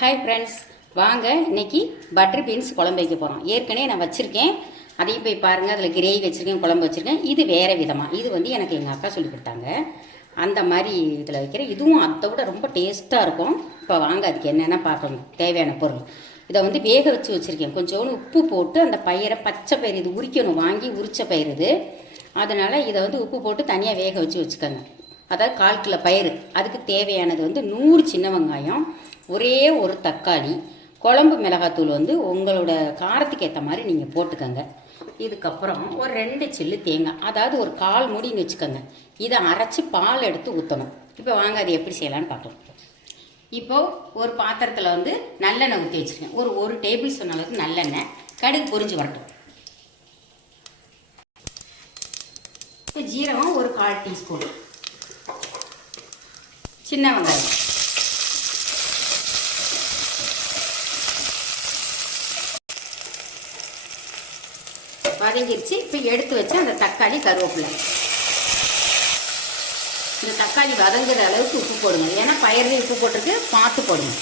Hi friends வாங்க இன்னைக்கு butter beans குழம்பு வைக்க போகிறோம் ஏற்கனவே நான் வச்சுருக்கேன். அதையும் போய் பாருங்கள் அதில் கிரேவி வச்சுருக்கேன் குழம்பு வச்சுருக்கேன். இது வேறு விதமாக இது வந்து எனக்கு எங்கள் அக்கா சொல்லி கொடுத்தாங்க. அந்த மாதிரி இதில் வைக்கிறேன். இதுவும் அதை விட ரொம்ப டேஸ்ட்டாக இருக்கும். இப்போ வாங்க அதுக்கு என்னென்ன பார்க்கணும் தேவையான பொருள். இதை வந்து வேக வச்சு வச்சுருக்கேன். கொஞ்சோண்டு உப்பு போட்டு அந்த பயிரை பச்சை பயிர் இது உரிக்கணும். வாங்கி உரிச்ச பயிர் இது. அதனால் இதை வந்து உப்பு போட்டு தனியாக வேக வச்சு வச்சுக்கோங்க. அதாவது கால் கிலோ பயிறு. அதுக்கு தேவையானது வந்து நூறு சின்ன வெங்காயம் ஒரே ஒரு தக்காளி குழம்பு மிளகாத்தூள் வந்து உங்களோட காரத்துக்கு ஏற்ற மாதிரி நீங்கள் போட்டுக்கோங்க. இதுக்கப்புறம் ஒரு ரெண்டு சில்லு தேங்காய். அதாவது ஒரு கால் மூடின்னு வச்சுக்கோங்க. இதை அரைச்சி பால் எடுத்து ஊற்றணும் இப்போ வாங்க அது எப்படி செய்யலான்னு பார்க்கலாம். இப்போது ஒரு பாத்திரத்தில் வந்து நல்லெண்ணெய் ஊற்றி வச்சுருக்கேன். ஒரு ஒரு டேபிள் ஸ்பூன் அளவுக்கு நல்லெண்ணெய். கடுகு பொறிஞ்சு வரட்டும். இப்போ ஜீரகம் ஒரு கால் டீஸ்பூன். சின்ன வெங்காயம். வதங்கிருச்சு. இப்போ எடுத்து வச்சு அந்த தக்காளி கருவேப்பிலை. இந்த தக்காளி வதங்குற அளவுக்கு உப்பு போடுங்க. ஏன்னா பயிரில் உப்பு போட்டிருக்கு பார்த்து போடுங்க.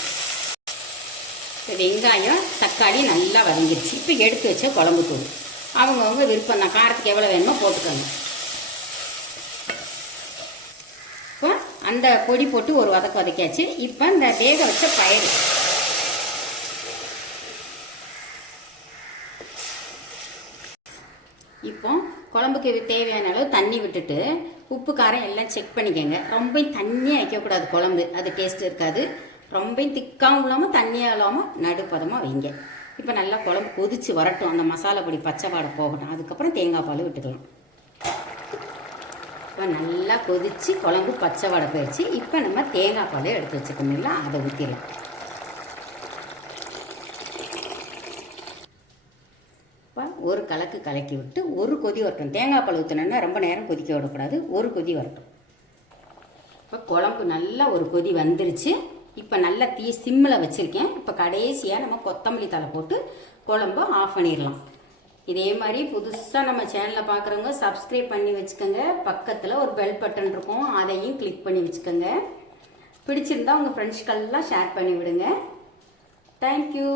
இப்போ வெங்காயம் தக்காளி நல்லா வதங்கிருச்சு. இப்போ எடுத்து வச்ச குழம்பு தூள் அவங்கவுங்க விருப்பம் தான். காரத்துக்கு எவ்வளோ வேணுமோ போட்டுக்கோங்க இப்போ அந்த பொடி போட்டு ஒரு வதக்கு வதக்கியாச்சு. இப்போ இந்த வேக வச்ச பயிறு. இப்போ குழம்புக்கு தேவையான அளவு தண்ணி விட்டுட்டு உப்பு காரம் எல்லாம் செக் பண்ணிக்கோங்க. ரொம்ப தண்ணியாக வைக்கக்கூடாது குழம்பு. அது டேஸ்ட் இருக்காது. ரொம்ப திக்காகவும் இல்லாமல் தண்ணியாக இல்லாமல் நடுப்பதமாக வைங்க. இப்போ நல்லா குழம்பு கொதித்து வரட்டும். அந்த மசாலா பொடி பச்சை வாடை போகட்டும். அதுக்கப்புறம் தேங்காய் பால் விட்டுக்கலாம். இப்போ நல்லா கொதித்து குழம்பு பச்சை வடை போயிடுச்சு இப்போ நம்ம தேங்காய் பாலை எடுத்து வச்சுக்கோமில்ல அதை ஊற்றிடலாம் இப்போ ஒரு கலக்கு கலக்கி விட்டு ஒரு கொதி வரட்டும். தேங்காய் பால் ஊற்றினோன்னா ரொம்ப நேரம் கொதிக்க விடக்கூடாது. ஒரு கொதி வரட்டும். இப்போ குழம்பு நல்லா ஒரு கொதி வந்துருச்சு. இப்போ நல்லா தீ சிம்மில் வச்சுருக்கேன். இப்போ கடைசியாக நம்ம கொத்தமல்லி தலை போட்டு குழம்பு ஆஃப் பண்ணிடலாம். இதே மாதிரி புதுசாக நம்ம சேனலில் பார்க்குறவங்க சப்ஸ்கிரைப் பண்ணி வச்சுக்கோங்க. பக்கத்தில் ஒரு பெல் பட்டன் இருக்கும். அதையும் கிளிக் பண்ணி வச்சுக்கோங்க. பிடிச்சிருந்தா உங்கள் ஃப்ரெண்ட்ஸ்கெல்லாம் ஷேர் பண்ணி விடுங்க. தேங்க்யூ